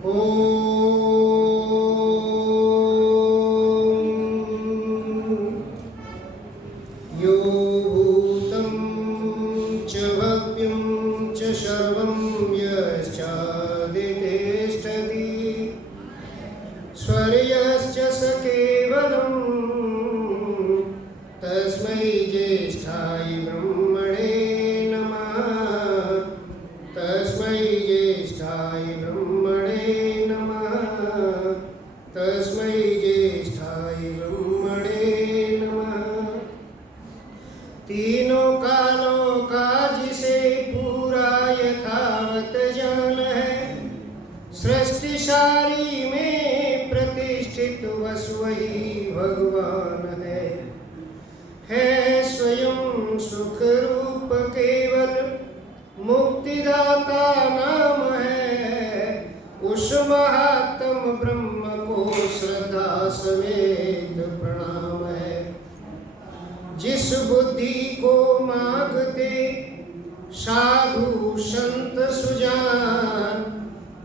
यो भूतं च भव्यं च सर्वं यश्चादितिष्ठति स्वर्यश्च स केवलं तस्मै ज्येष्ठाय ब्रह्मणे नमः। तस्मै ज्येष्ठाय ब्रह्मणे नमः। तस्मै ज्येष्ठाय ब्रह्मणे नमः। तीनों कालों का जिसे पूरा यथावत जान है, सृष्टि सारी में प्रतिष्ठित बस वही भगवान है स्वयं सुख रूप केवल मुक्तिदाता नाम है। उस महात्म ब्रह्म को श्रद्धा समेत प्रणाम है। जिस बुद्धि को मांगते साधु संत सुजान,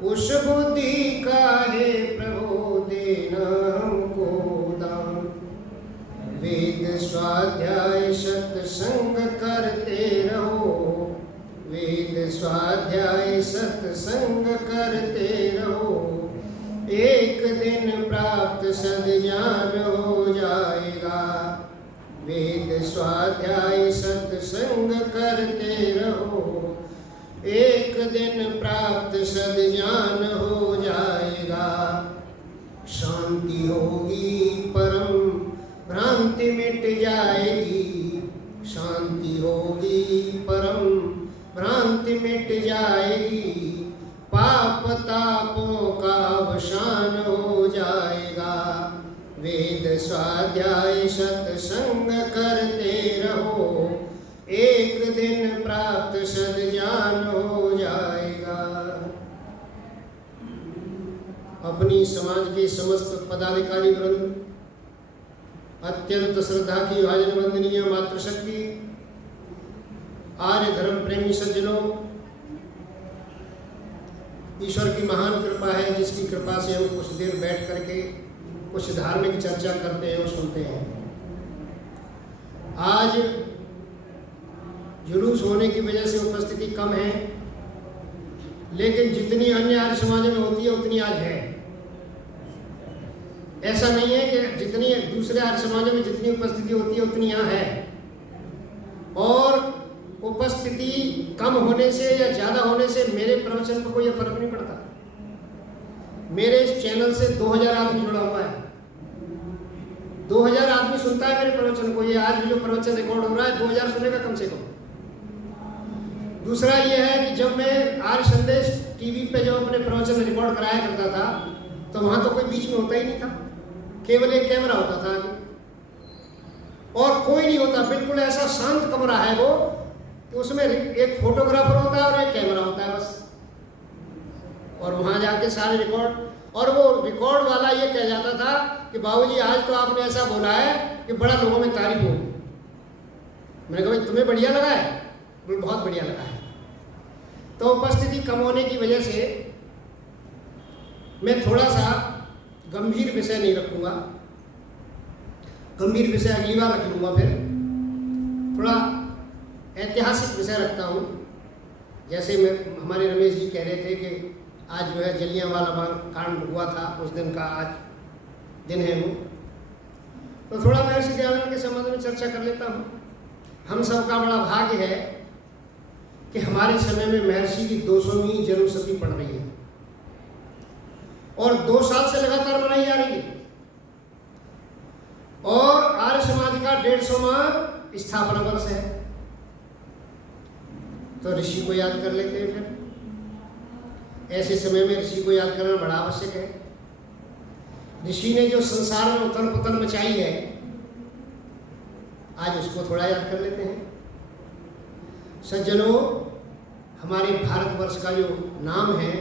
उस बुद्धि का है प्रभु देना हमको दान। वेद स्वाध्याय सत्संग करते रहो, वेद स्वाध्याय सत्संग करते रहो। एक दिन प्राप्त सद्ज्ञान हो जाएगा। वेद स्वाध्याय सत्संग करते रहो, एक दिन प्राप्त सद्ज्ञान हो जाएगा। शांति होगी परम भ्रांति मिट जाएगी। शांति होगी परम भ्रांति मिट जाएगी। पाप तापों का अवसान हो जाएगा। वेद स्वाध्याय सत्संग करते रहो, एक दिन प्राप्त सद्ज्ञान हो जाएगा। अपनी समाज के समस्त पदाधिकारी वृंद, अत्यंत श्रद्धा की भाजन वंदनीय मातृशक्ति, आर्य धर्म प्रेमी सज्जनों, ईश्वर की महान कृपा है जिसकी कृपा से हम कुछ देर बैठ करके कुछ धार्मिक चर्चा करते हैं और सुनते हैं। आज जुलूस होने की वजह से उपस्थिति कम है, लेकिन जितनी अन्य आर्य समाज में होती है उतनी आज है। ऐसा नहीं है कि जितनी दूसरे आर्य समाजों में जितनी उपस्थिति होती है उतनी यहाँ है। और उपस्थिति कम होने से या ज़्यादा होने से मेरे प्रवचन को कोई फर्क नहीं पड़ता। मेरे इस चैनल से 2000 आदमी जुड़ा हुआ है। 2000 आदमी सुनता है मेरे प्रवचन को। ये आज जो प्रवचन रिकॉर्ड हो रहा है 2000 सुनेगा कम से कम। दूसरा ये है कि जब मैं आर्य संदेश टीवी पे जब अपने प्रवचन रिकॉर्ड कराया करता था तो वहाँ तो कोई बीच में होता ही नहीं था, केवल एक कैमरा होता था और कोई नहीं होता। बिल्कुल ऐसा शांत कमरा है वो कि उसमें एक फोटोग्राफर होता है और एक कैमरा होता है बस। और वहाँ जाके सारे रिकॉर्ड, और वो रिकॉर्ड वाला ये कह जाता था कि बाबूजी आज तो आपने ऐसा बोला है कि बड़ा लोगों में तारीफ होगी। मैंने कहा भाई तुम्हें बढ़िया लगा है? बोले बहुत बढ़िया लगा है। तो उपस्थिति कम होने की वजह से मैं थोड़ा सा गंभीर विषय नहीं रखूँगा। गंभीर विषय अगली बार रख लूँगा। फिर थोड़ा ऐतिहासिक विषय रखता हूँ। जैसे हमारे रमेश जी कह रहे थे कि आज जो है जलियांवाला बाग कांड हुआ था, उस दिन का आज दिन है वो। तो थोड़ा महर्षि दयानंद के संबंध में चर्चा कर लेता हूँ। हम सबका बड़ा भाग्य है कि हमारे समय में महर्षि की 200वीं जन्मशती पड़ रही है और 2 साल से लगातार मनाई जा रही है। और आर्य समाज का 150वां स्थापना वर्ष है। तो ऋषि को याद कर लेते हैं। फिर ऐसे समय में ऋषि को याद करना बड़ा आवश्यक है। ऋषि ने जो संसार में उथल पुथल मचाई है, आज उसको थोड़ा याद कर लेते हैं। सज्जनों, हमारे भारतवर्ष का जो नाम है,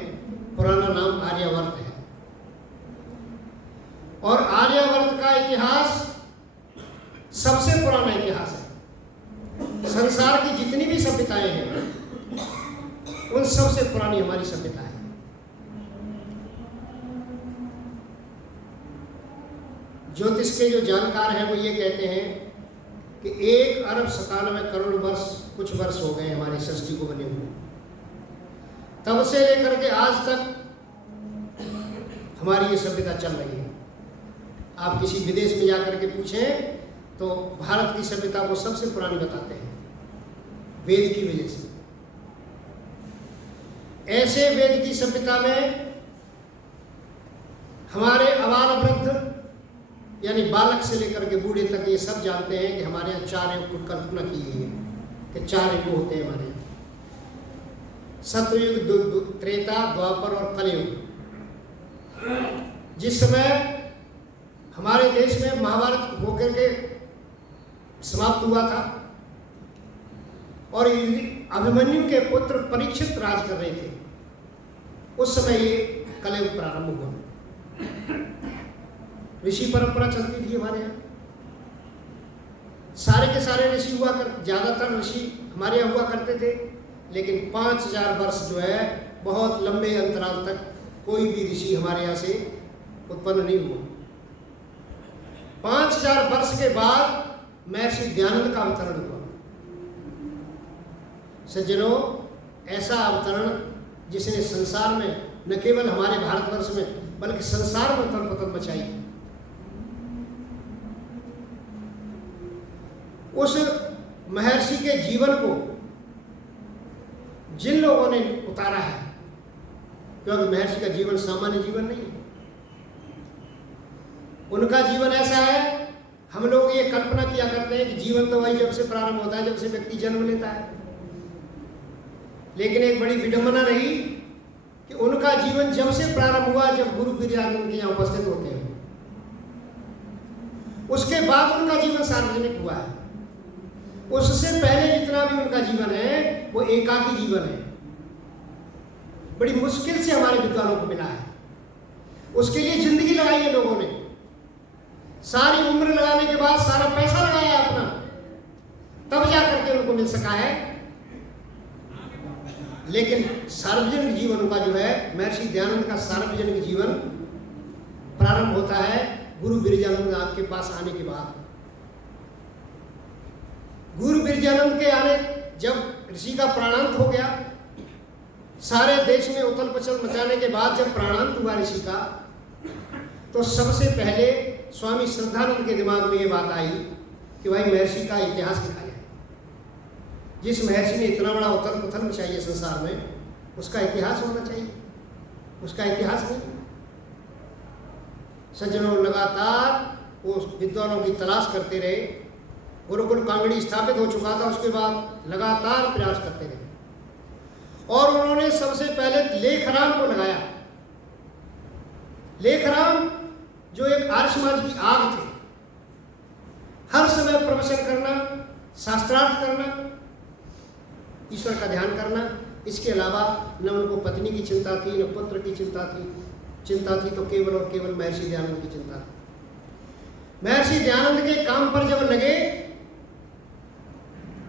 पुराना नाम आर्यावर्त है। और आर्यावर्त का इतिहास सबसे पुराना इतिहास है। संसार की जितनी भी सभ्यताएं हैं उन सबसे पुरानी हमारी सभ्यता है। ज्योतिष के जो जानकार हैं वो ये कहते हैं कि 1,97,00,00,000 वर्ष कुछ वर्ष हो गए हमारी सृष्टि को बने हुए। तब से लेकर के आज तक हमारी ये सभ्यता चल रही है। आप किसी विदेश में जाकर के पूछें तो भारत की सभ्यता को सबसे पुरानी बताते हैं, वेद की वजह से। ऐसे वेद की सभ्यता में हमारे अबाल वृद्ध यानी बालक से लेकर के बूढ़े तक ये सब जानते हैं कि हमारे यहाँ 4 युग की कल्पना की गई है कि 4 युग होते हैं हमारे यहाँ, सतयुग, त्रेता, द्वापर और कलयुग। जिस समय हमारे देश में महाभारत होकर के समाप्त हुआ था और अभिमन्यु के पुत्र परीक्षित राज कर रहे थे, उस समय ये कलयुग प्रारंभ हुआ। ऋषि परंपरा चलती थी हमारे यहाँ, सारे के सारे ऋषि हुआ कर, ज्यादातर ऋषि हमारे यहाँ हुआ करते थे, लेकिन 5000 वर्ष जो है बहुत लंबे अंतराल तक कोई भी ऋषि हमारे यहाँ से उत्पन्न नहीं हुआ। 5000 वर्ष के बाद महर्षि दयानंद का अवतरण हुआ। सज्जनों, ऐसा अवतरण जिसने संसार में, न केवल हमारे भारतवर्ष में बल्कि संसार में उथल पुथल मचाई। उस महर्षि के जीवन को जिन लोगों ने उतारा है, क्योंकि महर्षि का जीवन सामान्य जीवन नहीं है, उनका जीवन ऐसा है। हम लोग ये कल्पना किया करते हैं कि जीवन तो वही जब से प्रारंभ होता है, जब से व्यक्ति जन्म लेता है, लेकिन एक बड़ी विडंबना रही कि उनका जीवन जब से प्रारंभ हुआ जब गुरु वीर्यानंद के यहाँ उपस्थित होते हैं, उसके बाद उनका जीवन सार्वजनिक हुआ है। उससे पहले जितना भी उनका जीवन है वो एकाकी जीवन है, बड़ी मुश्किल से हमारे विद्वानों को मिला है। उसके लिए जिंदगी लगाई है लोगों ने, सारी उम्र लगाने के बाद सारा पैसा लगाया अपना, तब जाकर के उनको मिल सका है। लेकिन सार्वजनिक जीवन उनका जो है, महर्षि दयानंद का सार्वजनिक जीवन प्रारंभ होता है गुरु वीर्यानंद आपके पास आने के बाद। गुरु वीर्यानंद के आने, जब ऋषि का प्राणांत हो गया, सारे देश में उथल पुथल मचाने के बाद जब प्राणांत हुआ ऋषि का, तो सबसे पहले स्वामी श्रद्धानंद के दिमाग में ये बात आई कि भाई महर्षि का इतिहास लिखा जाए। जिस महर्षि ने इतना बड़ा उथल पुथल मचाई है संसार में, उसका इतिहास होना चाहिए। उसका इतिहास नहीं। सज्जनों, लगातार वो विद्वानों की तलाश करते रहे। गुरुकुल कांगड़ी स्थापित हो चुका था, उसके बाद लगातार प्रयास करते रहे और उन्होंने सबसे पहले लेखराम को लगाया। लेखराम जो एक आर्य समाज की आग थे, हर समय प्रवचन करना, शास्त्रार्थ करना, ईश्वर का ध्यान करना, इसके अलावा न उनको पत्नी की चिंता थी, न पुत्र की चिंता थी तो केवल और केवल महर्षि दयानंद की चिंता थी। महर्षि दयानंद के काम पर जब लगे,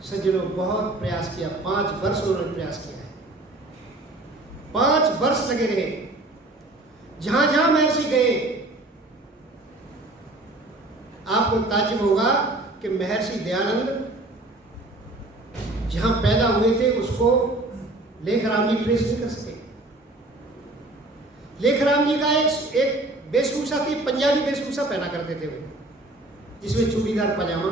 सज्जनों बहुत प्रयास किया, 5 वर्ष उन्होंने प्रयास किया है। 5 वर्ष लगे रहे। जहां जहां महर्षि गए, आपको ताज्जुब होगा कि महर्षि दयानंद जहां पैदा हुए थे उसको लेखराम जी ट्रेस नहीं कर सके। लेखराम जी का एक वेशभूषा थी, पंजाबी वेशभूषा पहना करते थे वो, जिसमें चूड़ीदार पजामा,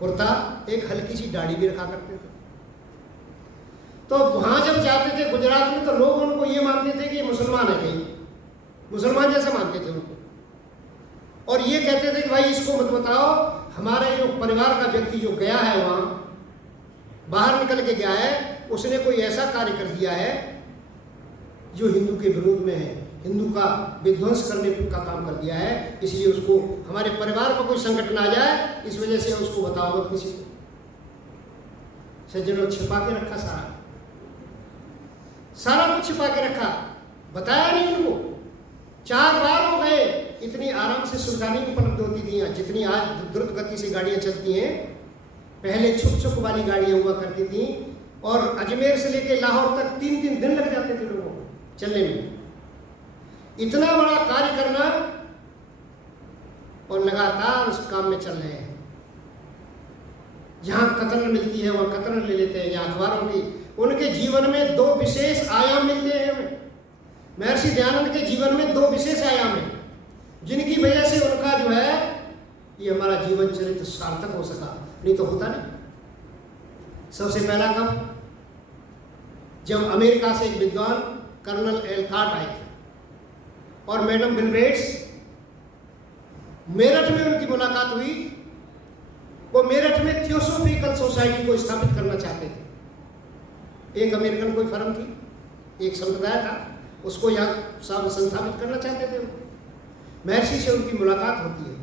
कुर्ता, एक हल्की सी दाढ़ी भी रखा करते थे। तो वहां जब जाते थे गुजरात में, तो लोग उनको ये मानते थे कि ये मुसलमान है, कहीं मुसलमान जैसा मानते थे उनको, और ये कहते थे कि भाई इसको मत बताओ, हमारे जो परिवार का व्यक्ति जो गया है वहां बाहर निकल के गया है, उसने कोई ऐसा कार्य कर दिया है जो हिंदू के विरोध में है, हिंदू का विध्वंस करने का काम कर दिया है, इसलिए उसको, हमारे परिवार को कोई संकट ना आ जाए, इस वजह से उसको बताओ मत किसी को। सज्जनों, छिपा के रखा, सारा कुछ छिपा के रखा, बताया नहीं उनको। 4 बार वो गए, इतनी आराम से सुविधा नहीं उपलब्ध होती थी यहाँ, जितनी आज द्रुत गति से गाड़ियाँ चलती हैं। पहले छुप छुप वाली गाड़ियाँ हुआ करती थी, और अजमेर से लेकर लाहौर तक 3-3 दिन लग जाते थे लोगों को चलने में। इतना बड़ा कार्य करना और लगातार उस काम में चल रहे हैं। जहाँ कतरन मिलती है वहाँ कतरन ले लेते हैं, जहाँ अखबारों की। उनके जीवन में दो विशेष आयाम मिलते हैं हमें। महर्षि दयानंद के जीवन में दो विशेष आयाम हैं, जिनकी वजह से उनका जो है ये हमारा जीवन चरित्र सार्थक हो सका, नहीं तो होता नहीं। सबसे पहला कब? जब अमेरिका से एक विद्वान कर्नल एलकॉट आए थे और मैडम विलब्रेट्स, मेरठ में उनकी मुलाकात हुई। वो मेरठ में थियोसोफिकल सोसाइटी को स्थापित करना चाहते थे। एक अमेरिकन कोई फर्म थी, एक संप्रदाय था, उसको यहाँ संस्थापित करना चाहते थे। महर्षि से उनकी मुलाकात होती है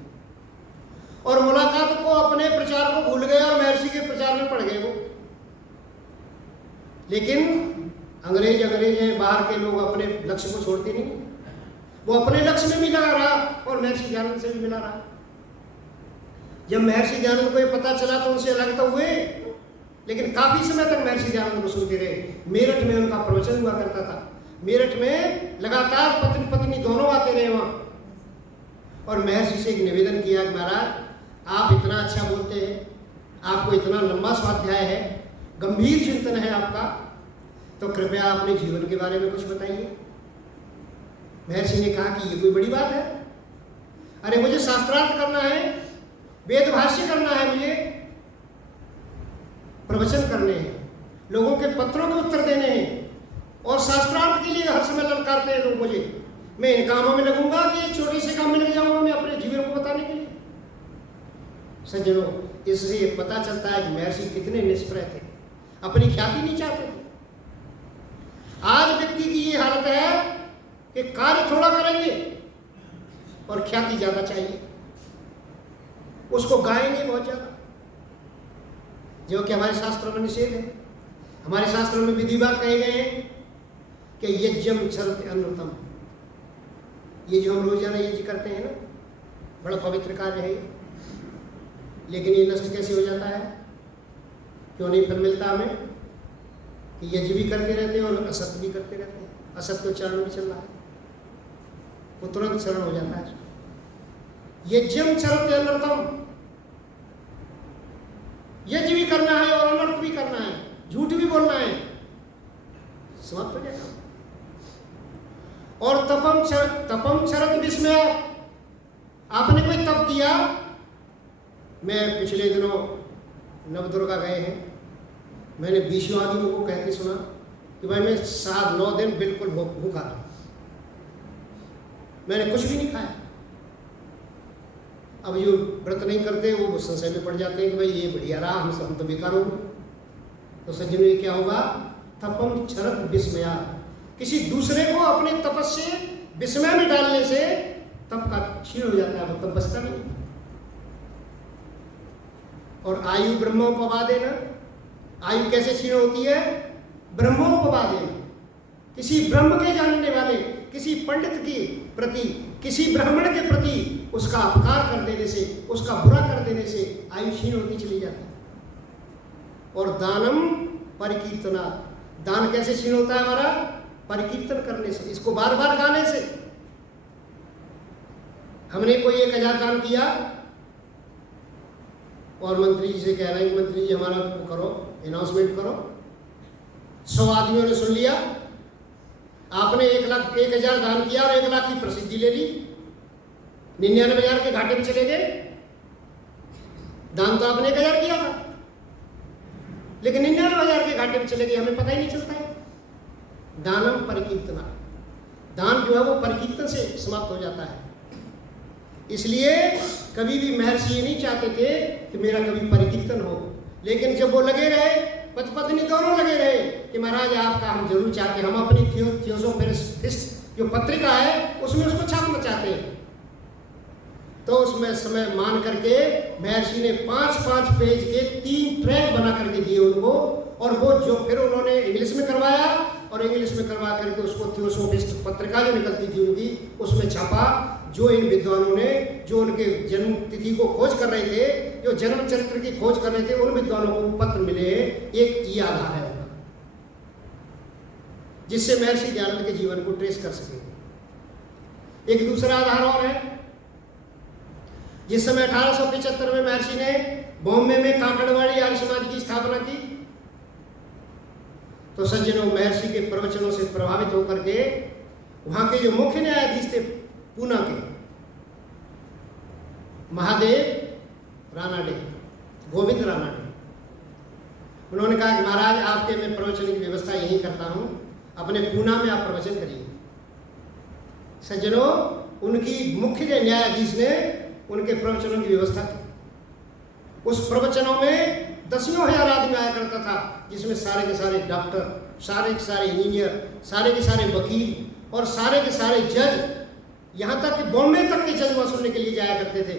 और मुलाकात को अपने प्रचार को भूल गए और महर्षि के प्रचार में पड़ गए वो। लेकिन अंग्रेज हैं, बाहर के लोग अपने लक्ष्य को छोड़ते नहीं। वो अपने लक्ष्य में भी लगा रहा और महर्षि दयानंद से भी मिला रहा। जब महर्षि दयानंद को ये पता चला तो उनसे अलग तो हुए, लेकिन काफी समय तक महर्षि दयानंद को सुनते रहे। मेरठ में उनका प्रवचन हुआ करता था। मेरठ में लगातार पत्नी पत्नी दोनों आते रहे वहां और महर्षि से एक निवेदन किया कि महाराज आप इतना अच्छा बोलते हैं, आपको इतना लंबा स्वाध्याय है, गंभीर चिंतन है आपका, तो कृपया अपने जीवन के बारे में कुछ बताइए। महर्षि ने कहा कि ये कोई बड़ी बात है? अरे मुझे शास्त्रार्थ करना है, वेद भाष्य करना है, मुझे प्रवचन करने हैं, लोगों के पत्रों के उत्तर देने हैं और शास्त्रार्थ के लिए हर समय ललकारते हैं लोग मुझे। मैं इन कामों में लगूंगा कि एक छोटे से काम में लग जाऊंगा मैं अपने जीवन को बताने के लिए? सज्जनों, इससे ये पता चलता है कि महर्षि कितने निष्प्रय थे, अपनी ख्याति नहीं चाहते थे। आज व्यक्ति की ये हालत है कि कार्य थोड़ा करेंगे और ख्याति ज्यादा चाहिए, उसको गाएंगे बहुत ज्यादा, जो कि हमारे शास्त्रों में निषेध है। हमारे शास्त्रों में विधिवाक कहे गए हैं कि यज्ञम चरति अनृतम। ये जो हम रोजाना यज्ञ करते हैं ना, बड़ा पवित्र कार्य है, लेकिन ये नष्ट कैसे हो जाता है? क्यों नहीं फल मिलता हमें? कि यज्ञ भी करते रहते हैं और असत्य भी करते रहते हैं। असत्य चरण भी चल रहा है, वो तुरंत शरण हो जाता है। यज्ञम चरति अनृतम, यज्ञ भी करना है और अनर्थ भी करना है, झूठ भी बोलना है, समाप्त हो जाएगा। और तपम चरत विस्मय, आपने कोई तप किया। मैं पिछले दिनों नवदुर्गा गए हैं, मैंने 20 आदमियों को कहते सुना कि भाई मैं 7-9 दिन बिल्कुल भूखा था, मैंने कुछ भी नहीं खाया। अब जो व्रत नहीं करते वो संशय में पड़ जाते हैं कि भाई ये बढ़िया रहा, हम तो बेकार हो गए। तो सज्जनों ये क्या होगा? तपम चरत विस्मया, किसी दूसरे को अपने तपस से विस्मय में डालने से तप का क्षीण हो जाता है, वो तप बचता नहीं। और आयु ब्रह्मोपवादेन, आयु कैसे क्षीण होती है? ब्रह्मोपवादेन, किसी ब्रह्म के जानने वाले, किसी पंडित के प्रति, किसी ब्राह्मण के प्रति उसका अपकार कर देने से, उसका बुरा कर देने से आयु क्षीण होती चली जाती है। और दानम परिकीर्तना, दान कैसे क्षीण होता है हमारा? परिकीर्तन करने से, इसको बार बार गाने से। हमने कोई 1000 दान किया और मंत्री जी से कह रहे हैं कि मंत्री जी हमारा करो, अनाउंसमेंट करो। 100 आदमियों ने सुन लिया, आपने 1,00,000 दान किया और 1 लाख की प्रसिद्धि ले ली, 99,000 के घाटे में चले गए। दान तो आपने 1,000 किया था, लेकिन 99,000 के घाटे में चले गए, हमें पता ही नहीं चलता है। दानम परिकीर्तना, दान जो है वो परिकीर्तन से समाप्त हो जाता है। इसलिए कभी भी महर्षि ये नहीं चाहते थे कि मेरा कभी परिकीर्तन हो, लेकिन जब वो लगे रहे, पति पत्नी दोनों लगे रहे कि महाराज आपका हम जरूर चाहते हैं, हम अपनी थियोसोफिस्ट जो पत्रिका है उसमें उसको छापना चाहते हैं। तो उसमें समय मान करके महर्षि ने 5-5 पेज के 3 ट्रैक बना करके दिए उनको, और वो जो फिर उन्होंने इंग्लिश में करवाया और इंग्लिश में करवा करके उसको थियोसोफिस्ट पत्रिका जो निकलती थी उनकी उसमें छापा। जो इन विद्वानों ने, जो उनके जन्म तिथि को खोज कर रहे थे, जो जन्म चरित्र की खोज कर रहे थे, उन विद्वानों को पत्र मिले। एक ये आधार है उनका, जिससे महर्षि दयानंद के जीवन को ट्रेस कर सके। एक दूसरा आधार और है, जिस समय 1875 में महर्षि ने बॉम्बे में काकड़वाड़ी आर्य समाज की स्थापना की, तो सज्जनों महर्षि के प्रवचनों से प्रभावित होकर के वहां के जो मुख्य न्यायाधीश थे पूना के, महादेव रानाडे, गोविंद रानाडे, उन्होंने कहा कि महाराज आपके मैं प्रवचन की व्यवस्था यही करता हूं, अपने पूना में आप प्रवचन करिए। सज्जनों उनकी मुख्य न्यायाधीश ने उनके प्रवचनों की व्यवस्था की। उस प्रवचनों में दसियों हजार आदमी आया करता था, जिसमें सारे के सारे डॉक्टर, सारे के सारे इंजीनियर, सारे के सारे वकील और सारे के सारे जज, यहाँ तक कि बॉम्बे तक के जज वहाँ सुनने के लिए जाया करते थे,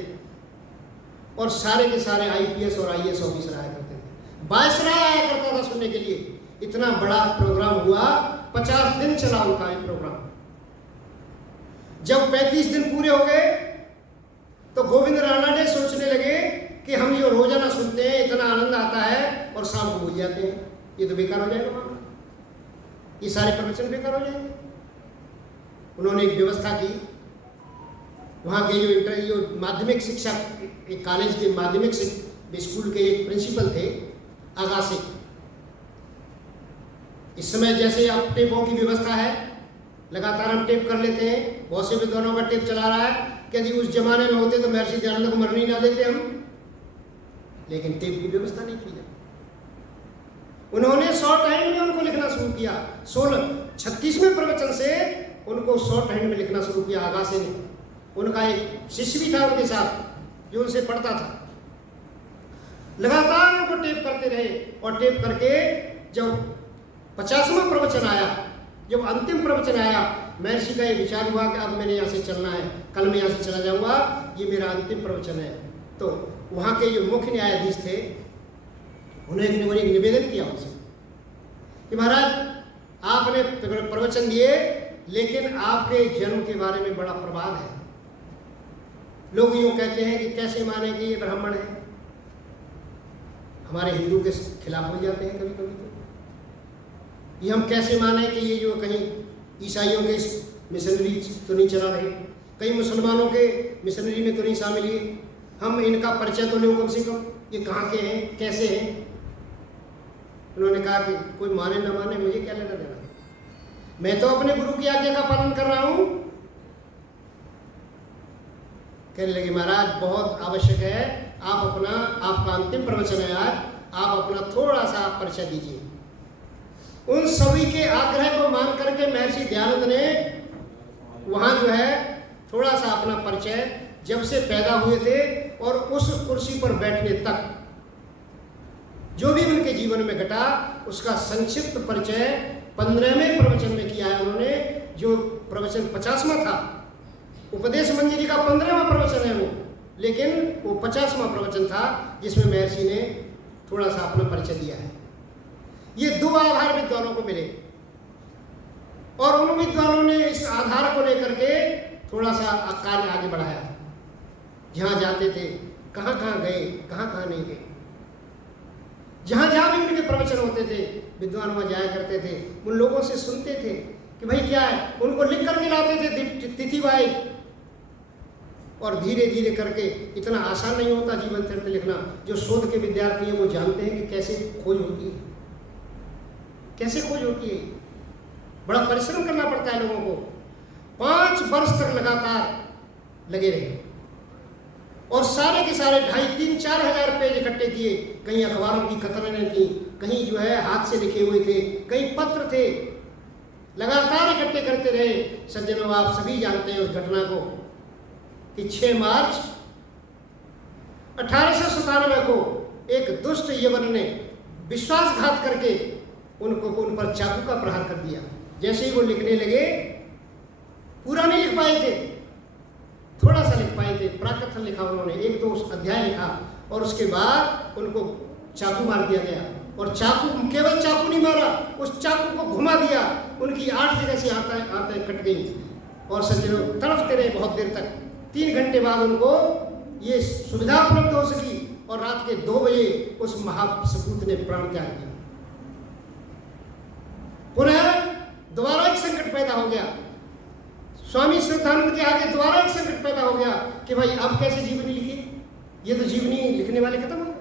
और सारे के सारे आईपीएस और आईएएस ऑफिसर आया करते थे। वायसराय आया करता था सुनने के लिए। इतना बड़ा प्रोग्राम हुआ, 50 दिन चला उनका ये प्रोग्राम। जब 35 दिन पूरे हो गए तो गोविंद रानाडे सोचने लगे कि हम जो रोजाना सुनते हैं इतना आनंद आता है और शाम को भूल जाते हैं, ये तो बेकार हो जाएगा मामला, ये सारे प्रवचन बेकार हो जाएंगे। उन्होंने एक व्यवस्था की, वहाँ के जो माध्यमिक शिक्षा, एक कॉलेज के माध्यमिक स्कूल के एक प्रिंसिपल थे आगासी। इस समय जैसे अब टेपों की व्यवस्था है, लगातार हम टेप कर लेते हैं, बहुत से विद्वानों का टेप चला रहा है, यदि उस जमाने में होते तो महर्षि दयानंद को मरने ही ना देते हम, लेकिन टेप की व्यवस्था नहीं की जाती। उन्होंने शॉर्ट हैंड में उनको लिखना शुरू किया। 36वें प्रवचन से उनको शॉर्ट हैंड में लिखना शुरू किया आगासे ने। उनका एक शिष्य भी था उनके साथ जो उनसे पढ़ता था। लगातार उनको टेप करते रहे, और टेप करके जब 50वां प्रवचन आया, जब अंतिम प्रवचन आया, महर्षि का ये विचार हुआ कि अब मैंने यहाँ से चलना है, कल मैं यहाँ से चला जाऊँगा, ये मेरा अंतिम प्रवचन है। तो वहाँ के जो मुख्य न्यायाधीश थे उन्हें एक निवेदन किया उनसे कि महाराज आपने प्रवचन दिए, लेकिन आपके जन्म के बारे में बड़ा प्रवाद है। लोग यूँ कहते हैं कि कैसे माने कि ये ब्राह्मण है, हमारे हिंदू के खिलाफ हो जाते हैं कभी कभी। तो ये हम कैसे माने कि ये जो कहीं ईसाइयों के मिशनरी तो नहीं चला रहे, कई मुसलमानों के मिशनरी में तो नहीं शामिल है, हम इनका परिचय तो नहीं कम से कम, ये कहाँ के हैं, कैसे हैं। उन्होंने कहा कि कोई माने ना माने मुझे क्या लेना देना, मैं तो अपने गुरु की आज्ञा का पालन कर रहा हूँ। कहने लगे महाराज बहुत आवश्यक है, आपका अंतिम प्रवचन है आज, आप अपना थोड़ा सा परिचय दीजिए। उन सभी के आग्रह को मान करके महर्षि दयानंद ने वहाँ जो है थोड़ा सा अपना परिचय, जब से पैदा हुए थे और उस कुर्सी पर बैठने तक जो भी उनके जीवन में घटा उसका संक्षिप्त परिचय 15वें प्रवचन में किया है उन्होंने। जो प्रवचन 50वां था, उपदेश मंजरी का 15वां प्रवचन है वो, लेकिन वो 50वां प्रवचन था जिसमें महर्षि ने थोड़ा सा अपना परिचय दिया है। ये 2 आधार विद्वानों को मिले, और उन विद्वानों ने इस आधार को लेकर के थोड़ा सा कार्य आगे बढ़ाया। जहाँ जाते थे, कहाँ कहाँ गए, कहाँ कहाँ नहीं गए, जहाँ जहाँ भी उनके प्रवचन होते थे विद्वान वहाँ जाया करते थे, उन लोगों से सुनते थे कि भाई क्या है, उनको लिख करके लाते थे तिथि वाई। और धीरे धीरे करके, इतना आसान नहीं होता जीवन चरित्र लिखना, जो शोध के विद्यार्थी हैं वो जानते हैं कि कैसे खोज होती है, कैसे खोज होती है, बड़ा परिश्रम करना पड़ता है लोगों को। 5 वर्ष तक लगातार लगे रहे, और सारे के सारे 2,500-3,4 हजार पेज इकट्ठे किए। कहीं अखबारों की कतरनें थी, कहीं जो है हाथ से लिखे हुए थे, कहीं पत्र थे, लगातार इकट्ठे करते रहे। सज्जनों आप सभी जानते हैं उस घटना को कि 6 मार्च 1897 को एक दुष्ट यवन ने विश्वासघात करके उन पर चाकू का प्रहार कर दिया। जैसे ही वो लिखने लगे, पूरा नहीं लिख पाए थे, थोड़ा सा लिख पाए थे, प्राकथन लिखा उन्होंने, 1-2 अध्याय लिखा, और उसके बाद उनको चाकू मार दिया गया। और चाकू, केवल चाकू नहीं मारा, उस चाकू को घुमा दिया, उनकी 8 जगह से आते कट गई, और सज्जनों तड़पते रहे बहुत देर तक। 3 घंटे बाद उनको ये सुविधा उपलब्ध हो सकी, और रात के 2 बजे उस महासपूत ने प्राण त्याग दिया। पुनः दोबारा एक संकट पैदा हो गया, स्वामी श्रद्धानंद के आगे दोबारा एक संकट पैदा हो गया कि भाई अब कैसे जीवन लिखिए। ये तो जीवनी लिखने वाले खत्म हो गए।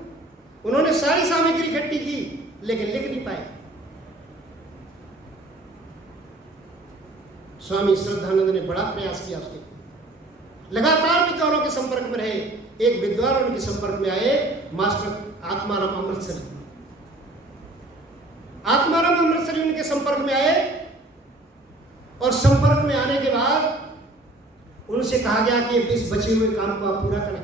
उन्होंने सारी सामग्री इकट्ठी की लेकिन लिख नहीं पाए। स्वामी श्रद्धानंद ने बड़ा प्रयास किया उसके, लगातार विद्वानों के संपर्क में रहे। एक विद्वान उनके संपर्क में आए, मास्टर आत्माराम अमृतसरी। आत्माराम अमृतसरी उनके संपर्क में आए और संपर्क में आने के बाद उनसे कहा गया कि इस बचे हुए काम को आप पूरा करें।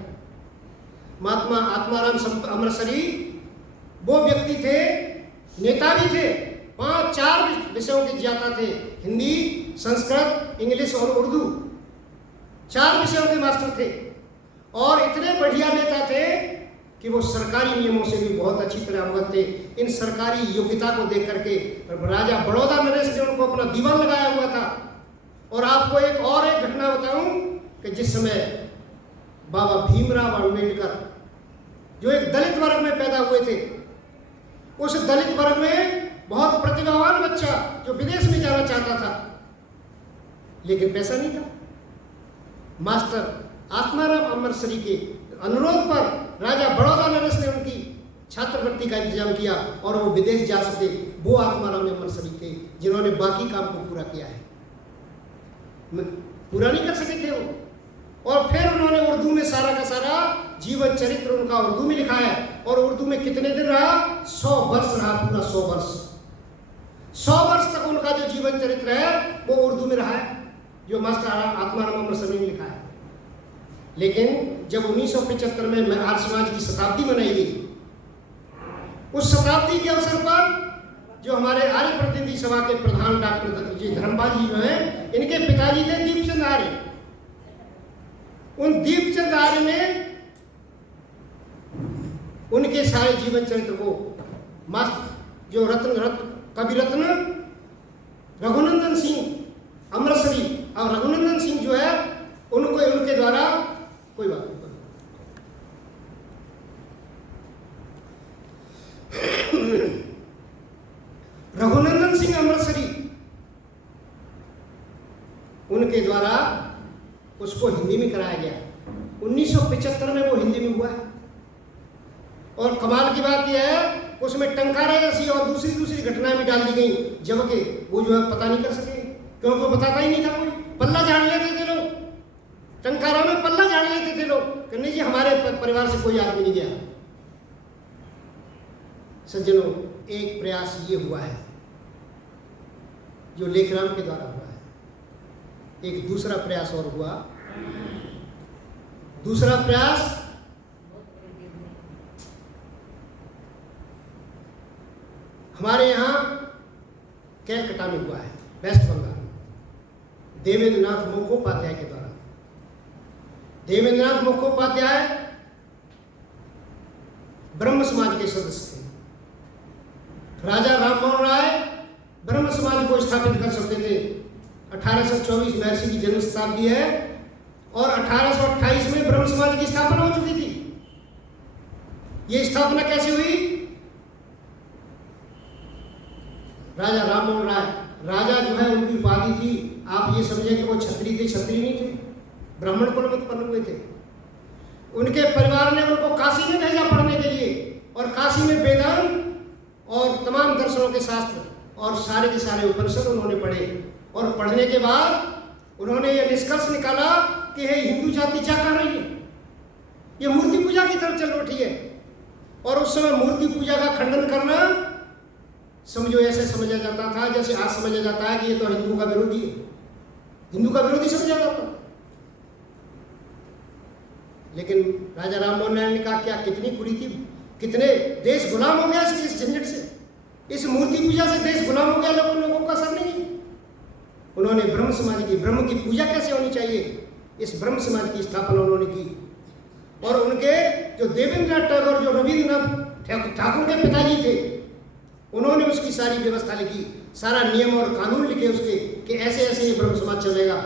महात्मा आत्माराम अमृतसरी वो व्यक्ति थे, नेता भी थे, 5-4 विषयों के ज्ञाता थे, हिंदी, संस्कृत, इंग्लिश और उर्दू, 4 विषयों के मास्टर थे। और इतने बढ़िया नेता थे कि वो सरकारी नियमों से भी बहुत अच्छी तरह अवगत थे। इन सरकारी योग्यता को देख करके राजा बड़ौदा नरेश ने उनको अपना दीवान लगाया हुआ था। और आपको एक घटना बताऊं कि जिस समय बाबा भीमराव अम्बेडकर जो एक दलित वर्ग में पैदा हुए थे, उस दलित वर्ग में बहुत प्रतिभावान बच्चा जो विदेश में जाना चाहता था लेकिन पैसा नहीं था, मास्टर आत्माराम अमृतसरी के अनुरोध पर राजा बड़ौदा नरेश ने उनकी छात्रवृत्ति का इंतजाम किया और वो विदेश जा सके। वो आत्माराम अमृतसरी थे जिन्होंने बाकी काम को पूरा किया है, पूरा नहीं कर सके थे वो। और फिर उन्होंने उर्दू में सारा का सारा जीवन चरित्र उनका उर्दू में लिखा है। और उर्दू में कितने दिन रहा? 100 वर्ष रहा, पूरा 100 वर्ष। 100 वर्ष तक उनका जो जीवन चरित्र है वो उर्दू में रहा है, जो मास्टर आत्माराम अमृतसरी ने लिखा है। लेकिन जब 1975 में आर्य समाज की शताब्दी मनाई गई, उस शताब्दी के अवसर पर जो हमारे आर्य प्रतिनिधि सभा के प्रधान डॉक्टर जी धर्मपाल जी जो हैं, इनके पिताजी थे दीपचंद आर्य। उन दीपचंद आर्य ने उनके सारे जीवन चरित्र को मास्टर जो कवि रत्न रघुनंदन सिंह अमृतसरी और रघुनंदन सिंह जो है उनको उनके द्वारा कोई बात नहीं। रघुनंदन सिंह अमृतसरी उनके द्वारा उसको हिंदी में कराया गया। 1975 में वो हिंदी में हुआ है। और कमाल की बात यह है उसमें टंकारा जैसी और दूसरी घटनाएं भी डाल दी गई, जबकि वो जो है पता नहीं कर सके, क्योंकि वो बताता ही नहीं था। कोई पल्ला झाड़ लेते थे लोग, टंकारा में पल्ला झाड़ लेते थे लोग कि नहीं जी हमारे परिवार से कोई आदमी नहीं गया। सज्जनों, एक प्रयास ये हुआ है जो लेखराम के द्वारा हुआ है। एक दूसरा प्रयास और हुआ। दूसरा प्रयास हमारे यहाँ कैलकटा में हुआ है, वेस्ट बंगाल में, देवेंद्रनाथ मुखोपाध्याय के द्वारा। देवेंद्रनाथ मुखोपाध्याय ब्रह्म समाज के सदस्य थे। राजा राममोहन राय ब्रह्म समाज को स्थापित कर सकते थे। 1824 महर्षि की जन्म शताब्दी है और 1828 में ब्रह्म समाज की स्थापना हो चुकी थी। ये स्थापना कैसे हुई? राजा राममोहन राय, राजा जो है उनकी उपाधि थी, आप ये समझें कि वो क्षत्रिय थे, क्षत्रिय नहीं थे, ब्राह्मण कुल में उत्पन्न हुए थे। उनके परिवार ने उनको काशी में भेजा पढ़ने के लिए और काशी में वेदांत और तमाम दर्शनों के शास्त्र और सारे के सारे उपनिषद उन्होंने पढ़े। और पढ़ने के बाद उन्होंने ये निष्कर्ष निकाला कि हे हिंदू जाति क्या कर रही है, ये मूर्ति पूजा की तरफ चल उठी है। और उस समय मूर्ति पूजा का खंडन करना समझो ऐसे समझा जाता था जैसे आज समझा जाता है कि ये तो हिंदू का विरोधी है, हिंदू का विरोधी समझा जाता। लेकिन राजा राममोहन राय ने कहा क्या कितनी कुरीति, कितने देश गुलाम हो गया इस झंझट से, इस मूर्ति पूजा से देश गुलाम हो गया, लोगों का असर नहीं। उन्होंने ब्रह्म समाज की, ब्रह्म की पूजा कैसे होनी चाहिए, इस ब्रह्म समाज की स्थापना उन्होंने की। और उनके जो देवेंद्रनाथ टैगोर जो रविंद्रनाथ ठाकुर के पिताजी थे, उन्होंने उसकी सारी व्यवस्था लिखी, सारा नियम और कानून लिखे उसके कि ऐसे ऐसे ये ब्रह्म समाज चलेगा।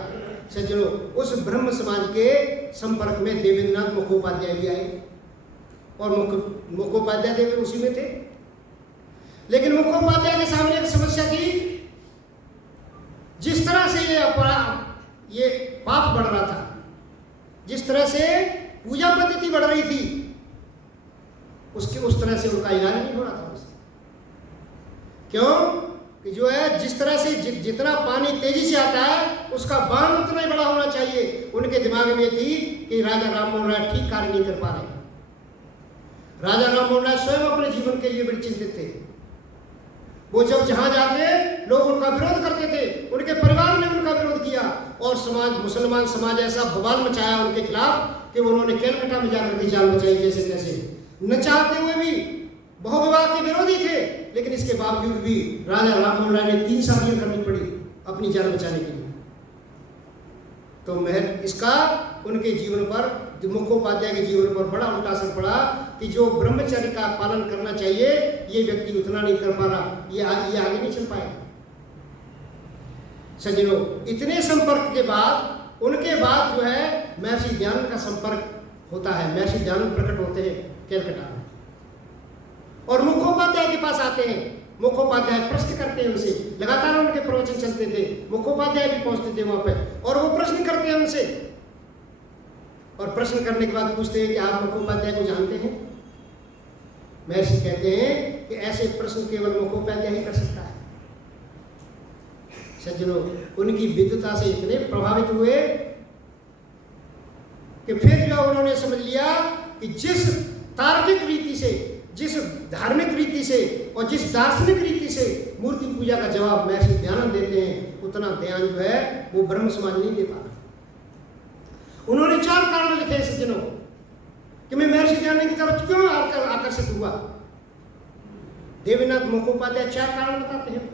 सज्जनों, उस ब्रह्म समाज के संपर्क में देवेंद्रनाथ मुखोपाध्याय भी आए और मुखोपाध्याय देव उसी में थे। लेकिन मुखोपाध्याय के सामने एक समस्या थी, जिस तरह से ये पाप बढ़ रहा था, जिस तरह से पूजा पद्धति बढ़ रही थी, उस तरह से उनका इलाज नहीं हो रहा था उससे। क्यों कि जो है जिस तरह से जितना पानी तेजी से आता है उसका बांध उतना ही बड़ा होना चाहिए। उनके दिमाग में थी कि राजा राम मोहन राय ठीक कार्य नहीं कर पा रहे। राजा राम मोहन राय स्वयं अपने जीवन के लिए बड़े चिंतित थे। वो जब जहां जाते लोग उनका विरोध करते थे, उनके परिवार ने उनका विरोध किया और समाज, मुसलमान समाज ऐसा बवाल मचाया उनके खिलाफ कि उन्होंने कलकत्ता में जाकर के जान बचाई जैसे तैसे। न चाहते हुए भी बहुविवाह के विरोधी थे, लेकिन इसके बावजूद भी राजा राम मोहन राय ने 3 शादियां करनी पड़ी अपनी जान बचाने के लिए। तो इसका उनके जीवन पर, मुखोपाध्याय के जीवन पर बड़ा उल्टा असर पड़ा कि जो ब्रह्मचर्य का पालन करना चाहिए ये व्यक्ति उतना नहीं कर पा रहा, ये आगे नहीं चल पाएगा। सज्जनों, इतने संपर्क के बाद उनके बाद जो है महर्षि दयानंद का संपर्क होता है। महर्षि दयानंद प्रकट होते हैं कलकत्ता में और मुखोपाध्याय के पास आते हैं। मुखोपाध्याय प्रश्न करते हैं उनसे, लगातार उनके प्रवचन चलते थे, मुखोपाध्याय भी पहुंचते थे वहां पे और वो प्रश्न करते हैं उनसे। और प्रश्न करने के बाद पूछते हैं कि आप मुखोपाध्याय को जानते हैं? महर्षि कहते हैं कि ऐसे प्रश्न केवल मुखोपाध्याय ही कर सकता है। सज्जनों, उनकी विद्वता से इतने प्रभावित हुए कि फिर जो उन्होंने समझ लिया कि जिस तार्किक रीति से, जिस धार्मिक रीति से और जिस दार्शनिक रीति से मूर्ति पूजा का जवाब महर्षि दयानंद देते हैं, उतना ध्यान जो है वो ब्रह्म समाज नहीं दे पा रहा। उन्होंने 4 कारण लिखे सज्जनों कि मैं महर्षि दयानंद की तरफ क्यों आकर्षित हुआ। देवेंद्रनाथ मुखोपाध्याय 4 कारण बताते हैं।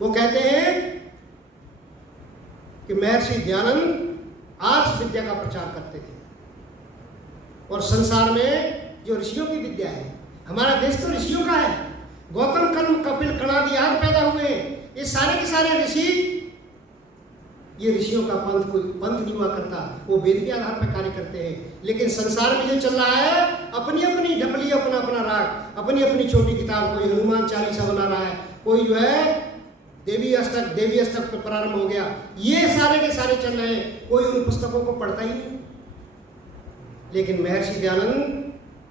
वो कहते हैं कि महर्षि दयानंद आर्ष विद्या का प्रचार करते थे और संसार में जो ऋषियों की विद्या है, हमारा देश तो ऋषियों का है। गौतम, कर्ण, कपिल, कणादि आदि पैदा हुए हैं। ये सारे के सारे ऋषि, ये ऋषियों का पंथ नहीं हुआ करता, वो वेद के आधार पर कार्य करते हैं। लेकिन संसार में जो चल रहा है, अपनी अपनी ढपली, अपना अपना राग, अपनी अपनी छोटी किताब, कोई हनुमान चालीसा बना रहा है, कोई जो है देवी अष्टक पर प्रारंभ हो गया, ये सारे के सारे चल रहे हैं, कोई उन पुस्तकों को पढ़ता ही नहीं। लेकिन महर्षि दयानंद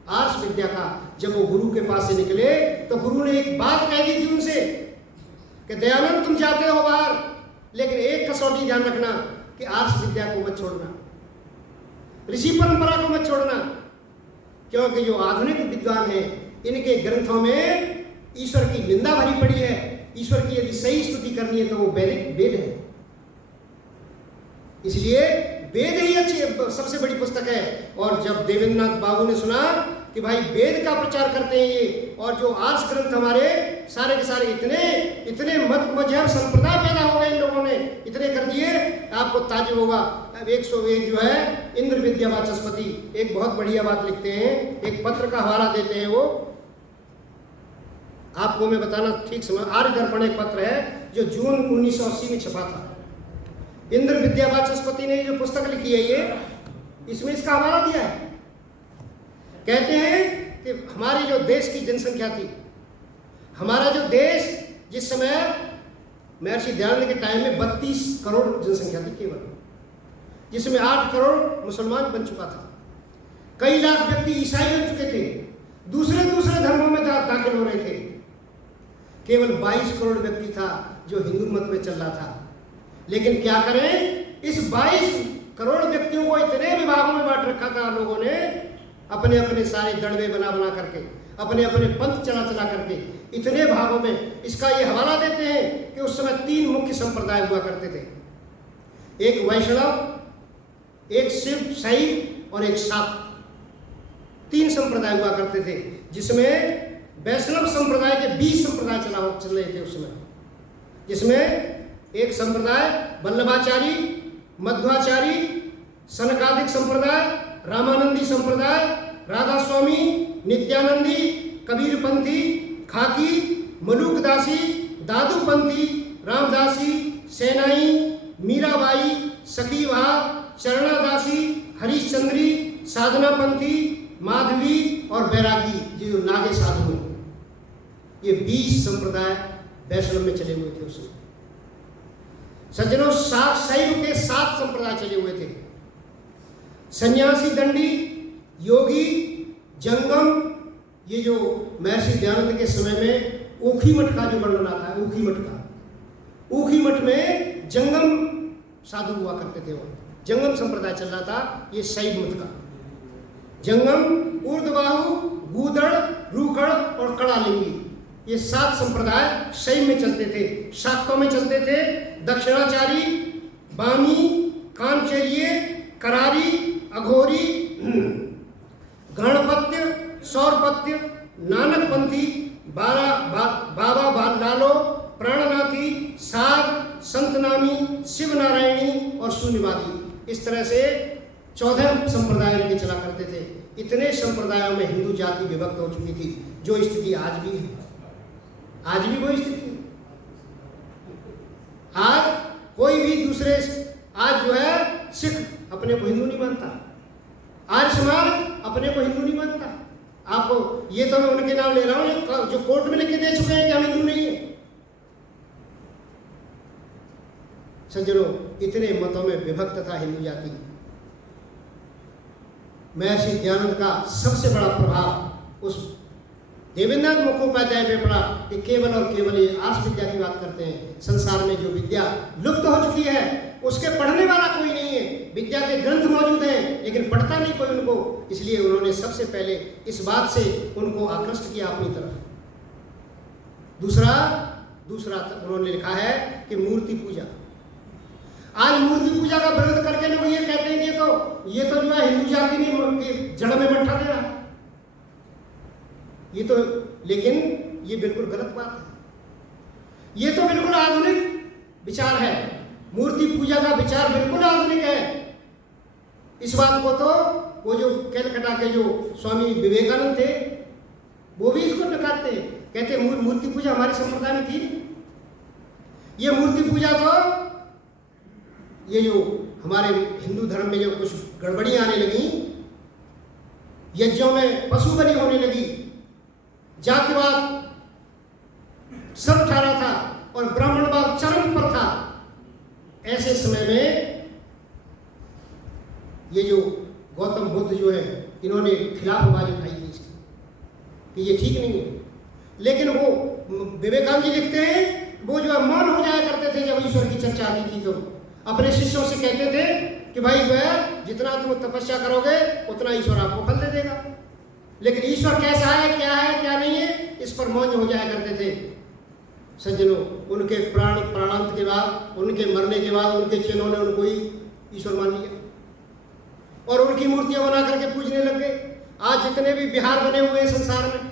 आर्ष विद्या का, जब वो गुरु के पास से निकले तो गुरु ने एक बात कह दी थी उनसे कि दयानंद तुम जाते हो बाहर, लेकिन एक कसौटी ध्यान रखना कि आर्ष विद्या को मत छोड़ना, ऋषि परंपरा को मत छोड़ना। क्योंकि जो आधुनिक विद्वान हैं, इनके ग्रंथों में ईश्वर की निंदा भरी पड़ी है। ईश्वर की यदि सही स्तुति करनी है तो वो वेद है। इसलिए वेद ही अच्छी सबसे बड़ी पुस्तक है। और जब देवेंद्रनाथ बाबू ने सुना कि भाई वेद का प्रचार करते हैं ये, और जो आर्ष ग्रंथ हमारे सारे के सारे इतने मत मजहब संप्रदाय पैदा हो गए, इन लोगों ने इतने कर दिए, आपको ताज्जुब होगा। अब 101 जो है इंद्र विद्या वाचस्पति एक बहुत बढ़िया बात लिखते हैं, एक पत्र का हवाला देते हैं। वो आपको मैं बताना ठीक समझ, आर्य दर्पण एक पत्र है जो जून 1980 में छपा था। इंद्र विद्या वाचस्पति ने जो पुस्तक लिखी है ये, इसमें इसका हवाला दिया है। कहते हैं कि हमारी जो देश की जनसंख्या थी, हमारा जो देश जिस समय महर्षि दयानंद के टाइम में 32 करोड़ जनसंख्या थी केवल, जिसमें 8 करोड़ मुसलमान बन चुका था, कई लाख व्यक्ति ईसाई बन चुके थे, दूसरे धर्मों में दाखिल हो रहे थे। केवल 22 करोड़ व्यक्ति था जो हिंदू मत में चल रहा था। लेकिन क्या करें, इस 22 करोड़ व्यक्तियों को इतने विभागों में बांट रखा था लोगों ने, अपने अपने सारे दड़वे बना करके, अपने अपने पंथ चला करके इतने भागों में। इसका ये हवाला देते हैं कि उस समय 3 मुख्य संप्रदाय हुआ करते थे, एक वैष्णव, एक शिव शैव और एक शाक्त। 3 संप्रदाय हुआ करते थे, जिसमें वैष्णव संप्रदाय के 20 संप्रदाय चल रहे थे उस समय, जिसमें एक संप्रदाय वल्लभाचारी, मध्वाचारी, सनकादिक संप्रदाय, रामानंदी संप्रदाय, राधा स्वामी, नित्यानंदी, कबीरपंथी, खाकी, मलूकदासी, दादूपंथी, रामदासी, सेनाई, मीराबाई, सखीवा, चरणादासी, हरिश्चंद्री, साधनापंथी, माधवी और बैरागी, जो नागे साधु हैं। ये 20 संप्रदाय वैष्णव में चले हुए थे उसमें। सज्जनों, शैव के 7 संप्रदाय चले हुए थे, सन्यासी दंडी, योगी, जंगम, ये जो महर्षि दयानंद के समय में ऊखी मठ का जो वर्णन आता है, ऊखी मठ का, ऊखी मठ में जंगम साधु हुआ करते थे। वहाँ जंगम संप्रदाय चल रहा था, ये शैव मत का। जंगम, ऊर्ध्वबाहु, गूदड़, रूखड़ और कड़ालिंगी, ये 7 संप्रदाय शैव में चलते थे, शाक्तों में चलते थे। दक्षिणाचारी, बामी, कामचर्य, करारी, अघोरी, गणपत्य, सौरपत्य, नानकपंथी, बाबा लालो, प्राणनाथी, साध, संतनामी, शिवनारायणी और शून्यवादी, इस तरह से 14 संप्रदाय इनके चला करते थे। इतने संप्रदायों में हिंदू जाति विभक्त हो चुकी थी, जो स्थिति आज भी है। आज भी वो स्थिति है। आज कोई भी दूसरे, आज जो है सिख अपने को हिंदू नहीं मानता, आर्य समाज अपने को हिंदू नहीं मानता। आपको ये तो मैं उनके नाम ले रहा हूं जो कोर्ट में लिख के दे चुके हैं कि हम हिंदू नहीं है। सज्जनों, इतने मतों में विभक्त था हिंदू जाति। महर्षि दयानंद का सबसे बड़ा प्रभाव उस देवेंद्रनाथ मुखोपाध्याय पे पड़ा कि केवल और केवल ये आर्ष विद्या की बात करते हैं। संसार में जो विद्या लुप्त हो चुकी है उसके पढ़ने वाला कोई नहीं है। विद्या के ग्रंथ मौजूद हैं लेकिन पढ़ता नहीं कोई उनको, इसलिए उन्होंने सबसे पहले इस बात से उनको आकृष्ट किया अपनी तरफ। दूसरा उन्होंने लिखा है कि मूर्ति पूजा। आज मूर्ति पूजा का विरोध करके लोग ये कहते हैं कि ये तो जो है हिंदू जाति ने जड़ में मट्ठा दे रहा है, ये तो, लेकिन ये बिल्कुल गलत बात है। ये तो बिल्कुल आधुनिक विचार है। मूर्ति पूजा का विचार बिल्कुल आधुनिक है। इस बात को तो वो जो कलकत्ता के जो स्वामी विवेकानंद थे वो भी इसको नकारते हैं, कहते मूर्ति पूजा हमारे संप्रदाय में थी। ये मूर्ति पूजा तो ये जो हमारे हिंदू धर्म में जो कुछ गड़बड़ियां आने लगी, यज्ञों में पशु बलि होने लगी, जातिवाद सर उठा रहा था और ब्राह्मणवाद चरम पर था, ऐसे समय में ये जो गौतम बुद्ध जो है इन्होंने खिलाफ आवाज उठाई थी इसकी कि ये ठीक नहीं है। लेकिन वो विवेकानंद जी लिखते हैं वो जो मौन हो जाया करते थे जब ईश्वर की चर्चा आती थी, तो अपने शिष्यों से कहते थे कि भाई जो है जितना तुम तपस्या करोगे उतना ईश्वर आपको फल दे देगा। लेकिन ईश्वर कैसा है, क्या नहीं है, इस पर मौन हो जाया करते थे। सज्जनों, उनके प्राणांत के बाद, उनके मरने के बाद उनके चेलों ने उनको ही ईश्वर मान लिया और उनकी मूर्तियां बना करके पूजने लग गए। आज जितने भी विहार बने हुए हैं संसार में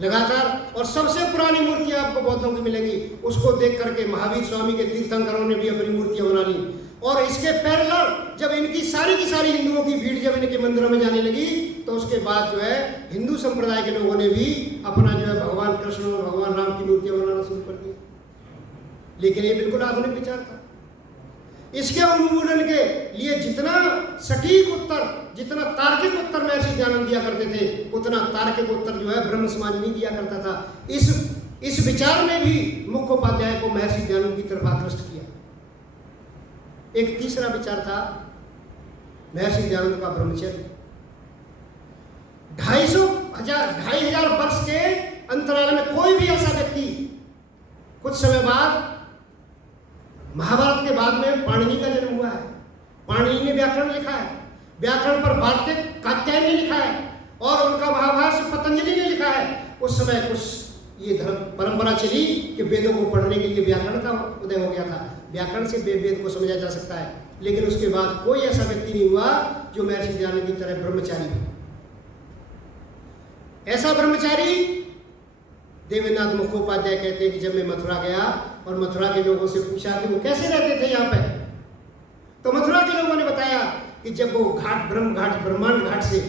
लगातार, और सबसे पुरानी मूर्तियां आपको बौद्धों की मिलेंगी, उसको देख करके महावीर स्वामी के तीर्थंकरों ने भी अपनी मूर्तियां बना ली। और इसके पैरेलल जब इनकी सारी की सारी हिंदुओं की भीड़ जब इनके मंदिरों में जाने लगी तो उसके बाद जो है हिंदू संप्रदाय के लोगों ने भी अपना जो है भगवान कृष्ण और भगवान राम की मूर्तियां बनाना शुरू कर दी। लेकिन ये बिल्कुल आधुनिक विचार था। इसके उन्मूलन के लिए जितना सटीक उत्तर, जितना तार्किक उत्तर महर्षि दयानंद दिया करते थे, उतना तार्किक उत्तर जो है ब्रह्म समाज नहीं दिया करता था। इस विचार ने भी मुखोपाध्याय को महर्षि दयानंद की तरफ आकृष्ट किया। एक तीसरा विचार था महर्षि दयानंद का ब्रह्मचर्य। 2,500 वर्ष के अंतराल में कोई भी ऐसा व्यक्ति, कुछ समय बाद महाभारत के बाद में पाणिनि का जन्म हुआ है, पाणिनि ने व्याकरण लिखा है, व्याकरण पर वार्तिक कात्यायन ने लिखा है और उनका महाभाष्य पतंजलि ने लिखा है। उस समय कुछ ये धर्म परंपरा चली कि वेदों को पढ़ने के लिए व्याकरण का उदय हो गया था, व्याकरण से वेद को समझा जा सकता है। लेकिन उसके बाद कोई ऐसा व्यक्ति नहीं हुआ जो महर्षि दयानंद की तरह ब्रह्मचारी हो। ऐसा ब्रह्मचारी देवेंद्रनाथ मुखोपाध्याय कहते हैं कि जब मैं मथुरा गया और मथुरा के लोगों से पूछा कि वो कैसे रहते थे यहाँ पे, तो मथुरा के लोगों ने बताया कि जब वो ब्रह्मांड घाट से,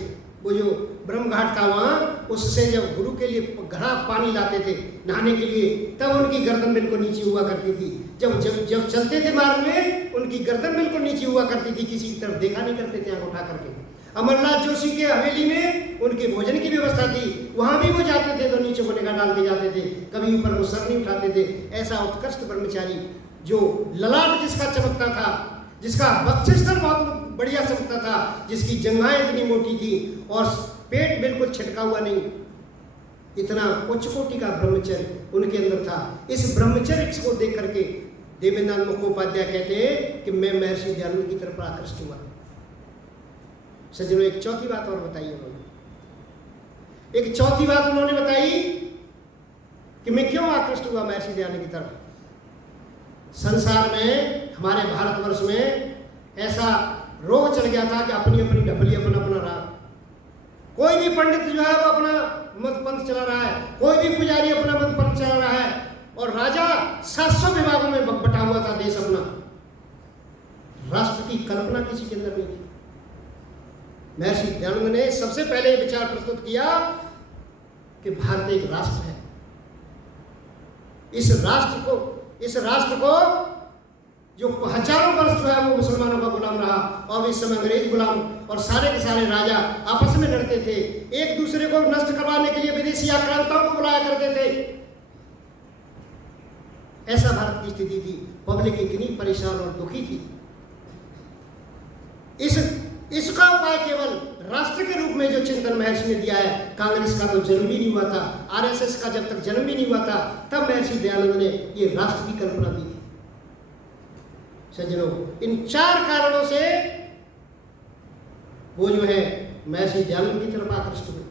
वो जो ब्रह्म घाट था वहाँ, उससे जब गुरु के लिए घड़ा पानी लाते थे नहाने के लिए, तब उनकी गर्दन बिल्कुल नीचे हुआ करती थी। जब चलते थे मार्ग में उनकी गर्दन बिल्कुल नीचे हुआ करती थी, किसी की तरफ देखा नहीं करते थे आंख उठा करके। अमरनाथ जोशी के हवेली में उनके भोजन की व्यवस्था थी, वहां भी वो जाते थे तो नीचे को निगाह डाल के जाते थे, कभी ऊपर को सर नहीं उठाते थे। ऐसा उत्कृष्ट ब्रह्मचारी जो ललाट जिसका चमकता था, जिसका वक्षस्थल बहुत बढ़िया चमकता था, जिसकी जंघाएं इतनी मोटी थी और पेट बिल्कुल छिटका हुआ नहीं, इतना उच्च कोटि का ब्रह्मचर्य उनके अंदर था। इस ब्रह्मचर्य को देख करके देवेंद्रनाथ मुखोपाध्याय कहते हैं कि मैं महर्षि दयानंद की तरफ आकृष्ट हुआ। सज्जनों, एक चौथी बात और बताई उन्होंने, एक चौथी बात उन्होंने बताई कि मैं क्यों आकृष्ट हुआ महर्षि दयानंद की तरफ। संसार में, हमारे भारतवर्ष में ऐसा रोग चल गया था कि अपनी अपनी ढपली अपना अपना रहा। कोई भी पंडित जो है वो अपना मत पंथ चला रहा है, कोई भी पुजारी अपना मत पंथ चला रहा है, और राजा 700 विभागों में बटा हुआ था देश अपना। राष्ट्र की कल्पना किसी के अंदर नहीं थी। महर्षि दयानंद ने सबसे पहले विचार प्रस्तुत किया कि भारत एक राष्ट्र है। इस राष्ट्र को जो हजारों वर्ष जो है वो मुसलमानों का गुलाम रहा, और इस समय अंग्रेज गुलाम, और सारे के सारे राजा आपस में लड़ते थे, एक दूसरे को नष्ट करवाने के लिए विदेशी आक्रांताओं को बुलाया करते थे। ऐसा भारत की स्थिति थी। पब्लिक इतनी परेशान और दुखी थी। इसका उपाय केवल राष्ट्र के रूप में जो चिंतन महर्षि ने दिया है। कांग्रेस का तो जन्म भी नहीं हुआ था, आरएसएस का जब तक जन्म भी नहीं हुआ था, तब महर्षि दयानंद ने ये राष्ट्र की कल्पना दी थी। सज्जनों, इन 4 कारणों से वो जो है महर्षि दयानंद की तरफ आकृष्ट हुए।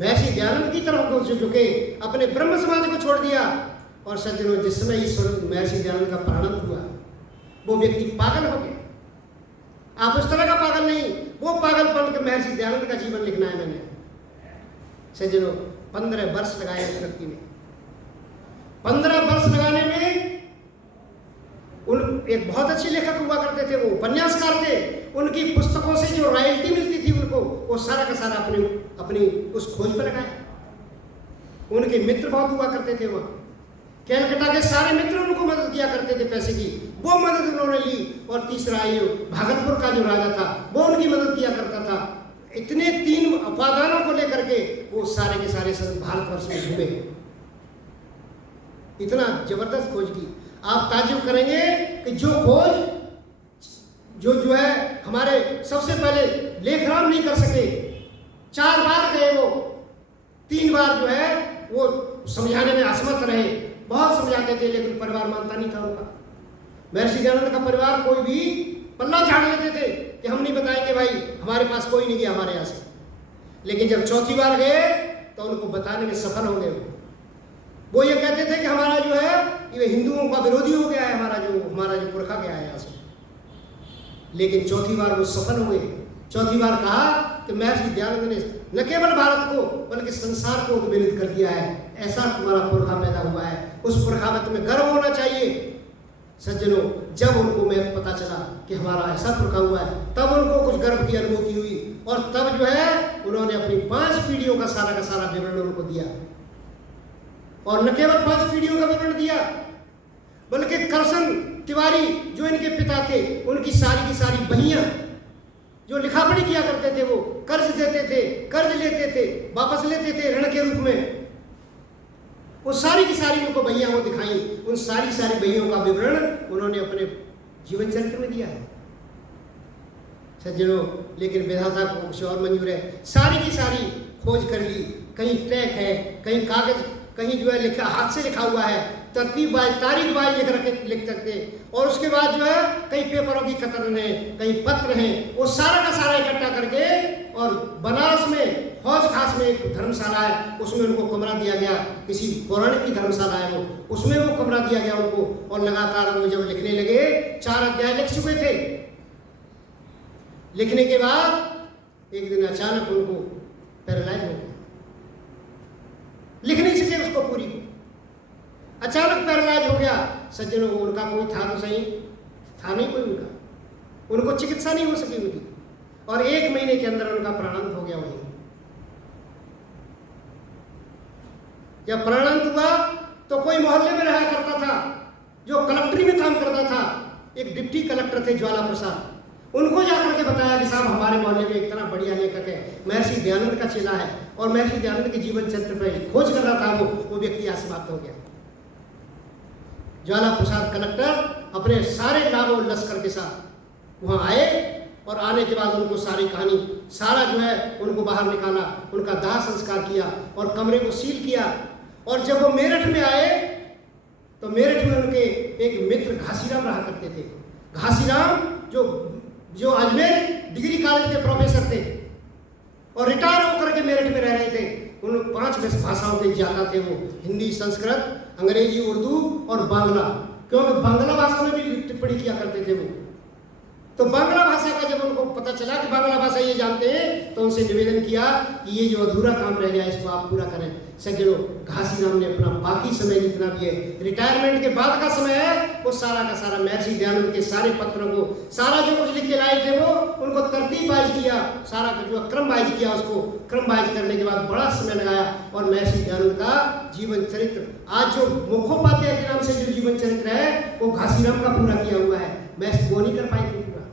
महर्षि दयानंद की तरफ झुके, अपने ब्रह्म समाज को छोड़ दिया। और सज्जनों, जिस समय ईश्वर महर्षि दयानंद का प्रारंभ हुआ, वो व्यक्ति पागल हो गया। आप उस तरह का पागल नहीं, वो पागलपन के महर्षि दयानंद का जीवन लिखना है मैंने। सज्जनों, 15 वर्ष लगाए उस व्यक्ति ने। 15 वर्ष लगाने में एक बहुत अच्छे लेखक हुआ करते थे, वो उपन्यासकार थे। उनकी पुस्तकों से जो रॉयल्टी मिलती थी उनको, वो सारा का सारा अपनी उस खोज पर लगाया। उनके मित्र बहुत हुआ करते थे वहाँ। कैलकाटा के सारे मित्र उनको मदद किया करते थे पैसे की, वो मदद उन्होंने ली। और तीसरा ये भागलपुर का जो राजा था वो उनकी मदद किया करता था। इतने 3 उपादानों को लेकर के वो सारे के सारे भारतवर्ष में घूमे। इतना जबरदस्त खोज की। आप ताज्जुब करेंगे कि जो खोज जो है हमारे सबसे पहले लेखराम नहीं कर सके। 4 बार गए वो, 3 बार जो है वो समझाने में असमर्थ रहे। बहुत समझाते थे लेकिन परिवार मानता नहीं था उनका। महर्षि दयानंद का परिवार कोई भी पल्ला झाड़ लेते थे कि हम नहीं बताएंगे भाई, हमारे पास कोई नहीं गया हमारे यहाँ से। लेकिन जब चौथी बार गए तो उनको बताने में सफल हो गए। वो ये कहते थे कि हमारा जो है ये हिंदुओं का विरोधी हो गया है, हमारा जो पुरखा गया है यहाँ से। लेकिन चौथी बार वो सफल हुए। चौथी बार कहा कि महर्षि दयानंद ने न केवल भारत को बल्कि संसार को उद्वेलित कर दिया है। ऐसा तुम्हारा पुरखा पैदा हुआ है, उस पुरखा में तुम्हें गर्व होना चाहिए। सज्जनों, जब उनको मैं पता चला कि हमारा ऐसा पुरखा हुआ है, तब उनको कुछ गर्व की अनुभूति हुई। और तब जो है उन्होंने अपनी 5 पीढ़ियों का सारा विवरण उनको दिया। और न केवल 5 पीढ़ियों का विवरण दिया, बल्कि करसन तिवारी जो इनके पिता थे, उनकी सारी की सारी बहियां जो लिखा पढ़ी किया करते थे, वो कर्ज देते थे, कर्ज लेते थे, वापस लेते थे ऋण के रूप में। वो सारी की सारी उनको बहियां वो दिखाई। उन सारी बहियों का विवरण उन्होंने अपने जीवन चरित्र में दिया है। सज्जनों, लेकिन विधाता को कुछ और मंजूर है। सारी की सारी खोज कर ली, कहीं टैग है, कहीं कागज, कहीं जो है लिखा हाथ से लिखा हुआ है, तरतीब बाय तारीख बाय लिख सकते। और उसके बाद जो है कई पेपरों की कतरन है, कई पत्र हैं, वो सारा का सारा इकट्ठा करके और बनारस में हौज खास में एक धर्मशाला है, उसमें उनको कमरा दिया गया। किसी पौराणिक की धर्मशाला है वो, उसमें वो कमरा दिया गया उनको। और लगातार वो जब लिखने लगे, 4 अध्याय लिख चुके थे। लिखने के बाद एक दिन अचानक उनको पैरालाइज हो गया, लिख नहीं सके उसको पूरी को। अचानक पैरालाइज हो गया। सज्जनों, उनका कोई था तो सही, था नहीं कोई उनका, उनको चिकित्सा नहीं हो सकी उनकी। और 1 महीने के अंदर उनका प्राणांत हो गया वहीं। जब प्राणांत हुआ तो कोई मोहल्ले में रहा करता था, जो कलेक्ट्री में काम करता था, एक डिप्टी कलेक्टर थे ज्वाला प्रसाद। उनको जाकर के बताया कि साहब हमारे मोहल्ले में एक इतना बढ़िया लेखक है, महर्षि दयानंद का चेला है, और महर्षि दयानंद के जीवन चरित्र पर खोज कर रहा था। वो व्यक्ति आज समाप्त हो गया। ज्वाला प्रसाद कलेक्टर अपने सारे नामों लश्कर के साथ वहाँ आए और आने के बाद उनको सारी कहानी सारा जो है उनको बाहर निकाला, उनका दाह संस्कार किया और कमरे को सील किया। और जब वो मेरठ में आए तो मेरठ में उनके एक मित्र घासीराम रहा करते थे। घासीराम जो अजमेर डिग्री कॉलेज के प्रोफेसर थे और रिटायर होकर के मेरठ में रह रहे थे। उन 5 भाषाओं के ज्ञाता थे वो, हिंदी, संस्कृत, अंग्रेजी, उर्दू और बांग्ला, क्योंकि बांग्ला भाषा में भी टिप्पणी किया करते थे वो। तो बांग्ला भाषा का जब उनको पता चला कि बांग्ला भाषा ये जानते हैं, तो उनसे निवेदन किया कि ये जो अधूरा काम रह गया इसको आप पूरा करें। सज्जनों, घासीराम ने अपना बाकी समय जितना भी है, रिटायरमेंट के बाद का समय है, वो सारा का सारा महर्षि दयानंद के सारे पत्रों को, सारा जो कुछ लिख के लाए थे वो उनको तरतीब वाइज किया, सारा जो क्रम वाइज किया, उसको क्रम वाइज करने के बाद बड़ा समय लगाया और महर्षि दयानंद का जीवन चरित्र, आज जो मुखोपाध्याय के नाम से जो जीवन चरित्र है वो घासीराम का पूरा किया हुआ है। महर्षि वो नहीं कर पाए थे पूरा,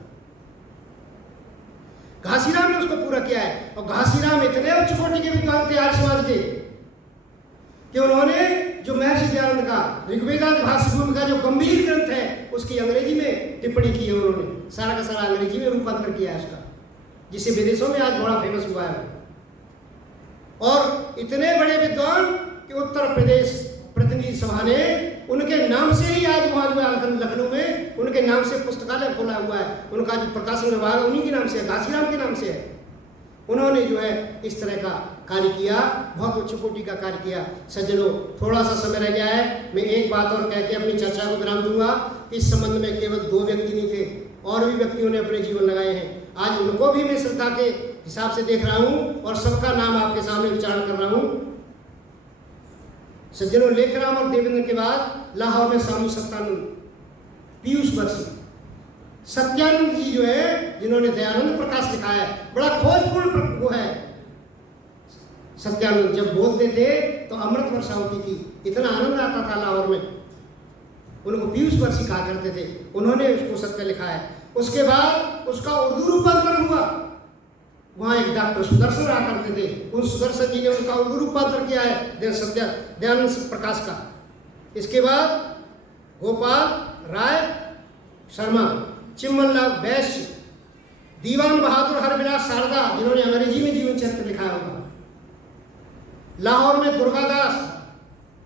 घासीराम ने उसको पूरा किया है। और घासीराम इतने उच्च कोटि के विद्वान थे आर्य समाज के कि उन्होंने जो महर्षि दयानंद का ऋग्वेदांत भाष्य भूमि का जो गंभीर ग्रंथ है उसकी अंग्रेजी में टिप्पणी की है। उन्होंने सारा का सारा अंग्रेजी में रूपांतर किया है उसका, जिसे विदेशों में आज बड़ा फेमस हुआ है। और इतने बड़े विद्वान कि उत्तर प्रदेश प्रतिनिधि सभा ने उनके नाम से ही आज वहाँ जो लखनऊ में उनके नाम से पुस्तकालय खोला हुआ है। उनका जो प्रकाशन विभाग उन्हीं के नाम से है, घासीराम के नाम से है। उन्होंने जो है इस तरह का कार्य किया, बहुत उच्च कोटि का कार्य किया। सज्जनों, थोड़ा सा समय रह गया है, मैं एक बात और कह के अपनी चर्चा को विराम दूंगा। इस संबंध में केवल 2 व्यक्ति नहीं थे, और भी व्यक्तियों ने अपने जीवन लगाए हैं। आज उनको भी मैं श्रद्धा के हिसाब से देख रहा हूँ और सबका नाम आपके सामने उच्चारण कर रहा हूँ। सज्जनों, लेखराम और देवेंद्र के बाद लाहौर में स्वामी सत्यानंद, पीयूष बरसी, सत्यानंद जी जो है जिन्होंने दयानंद प्रकाश लिखा है, बड़ा खोजपूर्ण वो है। सत्यानंद जब बोलते थे तो अमृत वर्षा होती थी, इतना आनंद आता था लाहौर में। उनको पीयूष बरसी कहा करते थे, उन्होंने उसको सत्य लिखा है। उसके बाद उसका उर्दू रूपांतर हुआ, वहाँ एक डॉक्टर सुदर्शन रहा करते थे, उन सुदर्शन जी ने उनका उर्दू रूपांतर किया है दयानंद प्रकाश का। इसके बाद गोपाल राय शर्मा, चिम्मनलाल वैश्य, दीवान बहादुर हरविलास शारदा जिन्होंने अंग्रेजी में जीवन चरित्र लिखा होगा, लाहौर में दुर्गादास,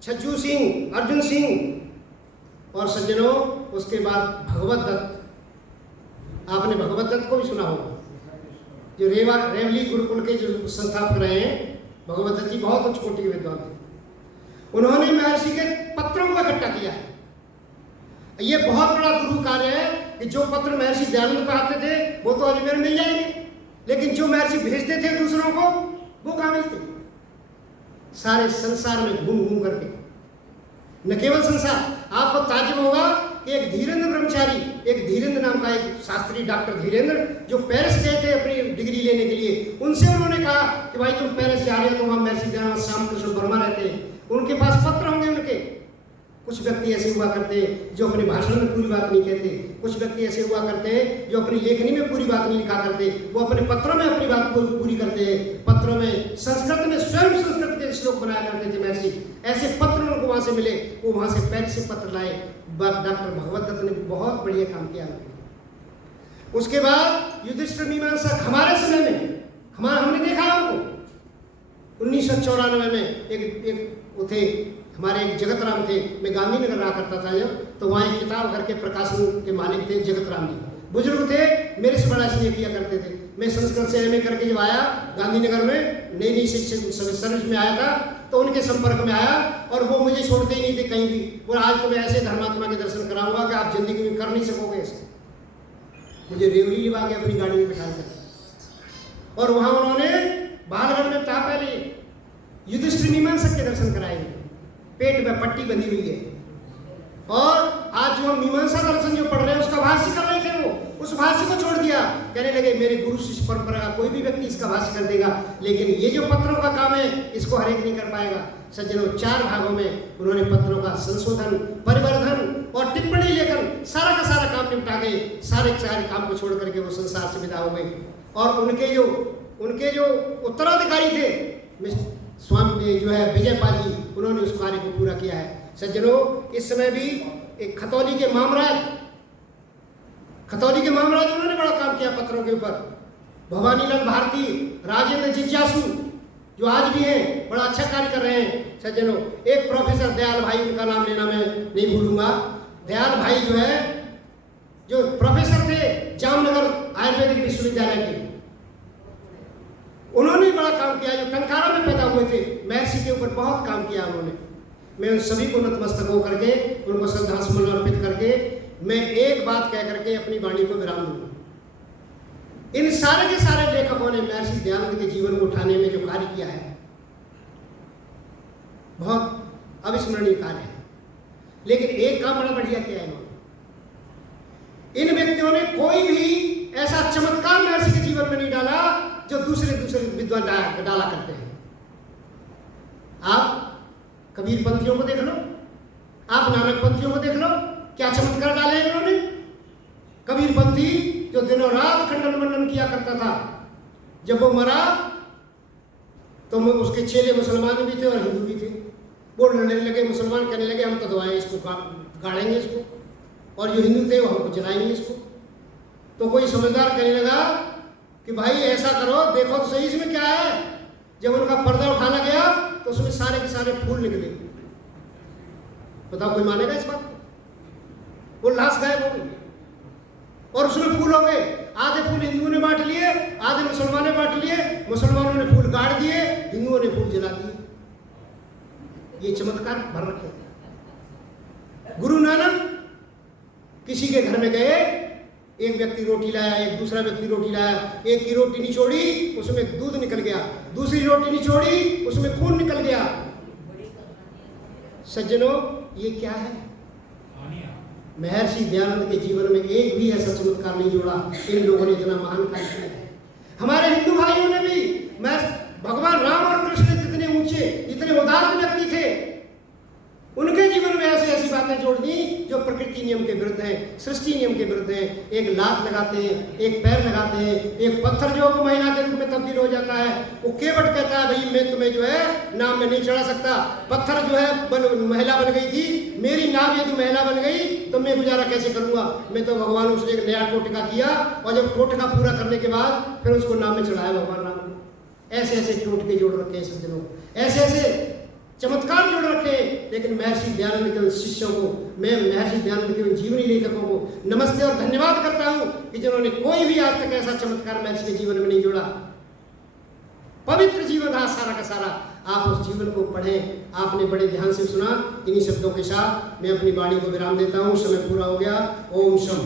छज्जू सिंह, अर्जुन सिंह। और सज्जनों, उसके बाद भगवत दत्त, आपने भगवत दत्त को भी सुना होगा, जो रेवली गुरुकुल के जो संस्थापक रहे हैं। भगवत दत्त जी बहुत उच्च कोटि के विद्वान थे। उन्होंने महर्षि के पत्रों को इकट्ठा किया है। ये बहुत बड़ा गुरु कार्य है कि जो पत्र महर्षि दयानंद पे आते थे वो तो अजमेर मिल जाएंगे, लेकिन जो महर्षि भेजते थे दूसरों को वो कहाँ मिलते? सारे संसार में घूम घूम करके, न केवल संसार। आपको ताज्जुब होगा कि एक धीरेन्द्र ब्रह्मचारी, एक धीरेन्द्र नाम का एक शास्त्री, डॉक्टर धीरेन्द्र, जो पेरिस गए थे अपनी डिग्री लेने के लिए, उनसे उन्होंने कहा कि भाई तुम पेरिस जा रहे हो तो वहाँ महर्षि दयानंद श्याम कृष्ण वर्मा रहते हैं, उनके पास पत्र होंगे उनके। कुछ व्यक्ति ऐसे हुआ करते हैं जो अपने भाषण में पूरी बात नहीं कहते, कुछ व्यक्ति ऐसे हुआ करते हैं जो अपनी लेखनी में पूरी बात नहीं लिखा करते, वो अपने पत्रों में अपनी बात पूरी करते हैं। पत्रों में संस्कृत में स्वयं संस्कृत के श्लोक बनाया करते थे महर्षि, ऐसे पत्र उनको वहाँ से मिले, वो वहाँ से पेरिस से पत्र लाए। डॉक्टर भगवत दत्त ने बहुत बढ़िया काम किया। उसके बाद युधिष्ठिर मीमांसा हमारे समय में हमने देखा है उनको 1994 में एक वो थे हमारे, एक जगत राम थे। मैं गांधीनगर रहा करता था जब, तो वहाँ एक किताब घर के प्रकाशन के मालिक थे जगत राम जी, बुजुर्ग थे, मेरे से बड़ा स्नेह किया करते थे। मैं संस्कृत से एमए करके जब आया गांधीनगर में, नई शिक्षक सर्विस में आया था, तो उनके संपर्क में आया और वो मुझे छोड़ते ही नहीं थे कहीं भी। बोला आज तो मैं ऐसे धर्मात्मा के दर्शन कराऊंगा कि आप जिंदगी में कर नहीं सकोगे ऐसे। मुझे रेवड़ी लिवा के अपनी गाड़ी में बिठा कर, और वहाँ उन्होंने बालगढ़ में था पहले युधिष्ठिर मीमांसक के दर्शन कराए, पेट में पट्टी बंधी हुई है। और आज जो हम मीमांसा दर्शन जो पढ़ रहे हैं उसका भाष्य कर रहे थे, वो उस भाष्य को छोड़ दिया, कहने लगे मेरे गुरु शिष्य परंपरा का कोई भी व्यक्ति इसका भाष्य कर देगा, लेकिन ये जो पत्रों का काम है इसको हर एक नहीं कर पाएगा। सज्जनों, 4 भागों में उन्होंने पत्रों का संशोधन, परिवर्धन और टिप्पणी लेकर सारा का सारा काम निपटा गए। सारे काम को छोड़ करके वो संसार से विदा हो गए। और उनके जो उत्तराधिकारी थे स्वामी जो है विजयपाल जी, उन्होंने उस कार्य को पूरा किया है। सज्जनों, इस समय भी एक खतौली के मामराज उन्होंने बड़ा काम किया पत्थरों के ऊपर। भवानीलाल भारती, राजेंद्र जिज्ञासु जो आज भी हैं, बड़ा अच्छा कार्य कर रहे हैं सज्जनों। एक प्रोफेसर दयाल भाई, उनका नाम लेना मैं नहीं भूलूंगा। दयाल भाई जो है, जो प्रोफेसर थे जामनगर आयुर्वेदिक विश्वविद्यालय के, उन्होंने बड़ा काम किया। जो टंकारा में पैदा हुए थे, महर्षि के ऊपर बहुत काम किया उन्होंने। मैं उन सभी को नतमस्तक होकर के, उनको श्रद्धासुमन अर्पित करके, मैं एक बात कह करके अपनी वाणी को विराम दूंगा। इन सारे के सारे लेखकों ने महर्षि दयानंद के जीवन को उठाने में जो कार्य किया है, बहुत अविस्मरणीय कार्य है। लेकिन एक काम बड़ा बढ़िया किया है इन्होंने। इन व्यक्तियों ने कोई भी ऐसा चमत्कार महर्षि के जीवन में नहीं डाला जो दूसरे विद्वान डाला करते हैं। आप कबीर पंथियों को देख लो, आप नानक पंथियों को देख लो, क्या चमत्कार डाले हैं उन्होंने। कबीर पंथी जो दिनों रात खंडन मंडन किया करता था, जब वो मरा तो उसके चेले मुसलमान भी थे और हिंदू भी थे। वो लड़ने लगे, मुसलमान कहने लगे हम तो दबाएं इसको, गाड़ेंगे इसको, और जो हिंदू थे वो हमको जलाएंगे इसको। तो कोई समझदार कहने लगा कि भाई ऐसा करो, देखो तो सही इसमें क्या है। जब उनका पर्दा उठाना गया तो उसमें सारे के सारे फूल निकले। बताओ कोई मानेगा इस बात को? वो लाश गायब हो गई और उसमें फूल हो गए। आधे फूल हिंदुओं ने बांट लिए, आधे मुसलमानों ने बांट लिए। मुसलमानों ने फूल गाड़ दिए, हिंदुओं ने फूल जला दिए। ये चमत्कार भर रखे। गुरु नानक किसी के घर में गए, एक व्यक्ति रोटी लाया, एक दूसरा व्यक्ति रोटी लाया। एक की रोटी निचोड़ी, उसमें दूध निकल गया। दूसरी रोटी निचोड़ी, उसमें खून निकल गया। सज्जनों, ये क्या है? महर्षि दयानंद के जीवन में एक भी ऐसा चमत्कार नहीं जोड़ा। इन लोगों ने इतना महान कार्य किया है। हमारे हिंदू भाइयों ने भी, भगवान राम और कृष्ण जितने ऊंचे, इतने उदार व्यक्ति थे, उनके जीवन में ऐसी ऐसी बातें जोड़ दी जो प्रकृति नियम के विरुद्ध है, सृष्टि नियम के विरुद्ध है। एक लात लगाते हैं, एक पैर लगाते हैं, एक पत्थर जो महिला के रूप में तब्दील हो जाता है। वो केवट कहता है भाई मैं तुम्हें जो है नाव में नहीं चढ़ा सकता। पत्थर जो है महिला बन गई थी, मेरी नाव यदि महिला बन गई तो मैं गुजारा कैसे करूंगा। मैं तो भगवान उसने एक नया टोटका किया, और जब टोटका पूरा करने के बाद फिर उसको नाव में चढ़ाया भगवान राम ने। ऐसे ऐसे टोटके जोड़ रखे हैं सज्जनों, ऐसे ऐसे चमत्कार जोड़ रखे। लेकिन महर्षि दयानंद के शिष्यों को, मैं महर्षि दयानंद के जीवनी लेखकों को नमस्ते और धन्यवाद करता हूं कि जिन्होंने कोई भी आज तक ऐसा चमत्कार महर्षि के जीवन में नहीं जोड़ा। पवित्र जीवन रहा सारा का सारा। आप उस जीवन को पढ़ें। आपने बड़े ध्यान से सुना। इन्हीं शब्दों के साथ मैं अपनी वाणी को विराम देता हूं। समय पूरा हो गया। ओम शम।